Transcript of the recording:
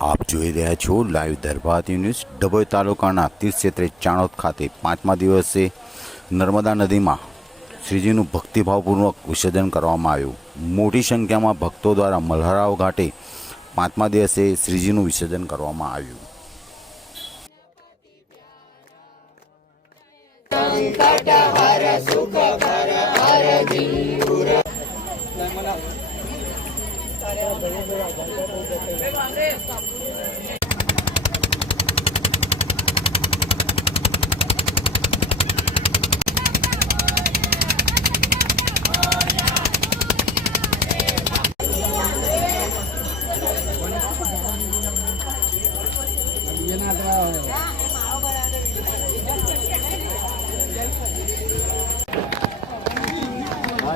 આપ જોઈ રહ્યા છો લાઈવ દરબાર ન્યૂઝ ડભોઈ તાલુકાના તીર્થક્ષેત્રે ચાણોદ ખાતે પાંચમા દિવસે નર્મદા નદીમાં શ્રીજીનું ભક્તિભાવપૂર્વક વિસર્જન કરવામાં આવ્યું. મોટી સંખ્યામાં ભક્તો દ્વારા મલ્હારાવ ઘાટે પાંચમા દિવસે શ્રીજીનું વિસર્જન કરવામાં આવ્યું. Thank you.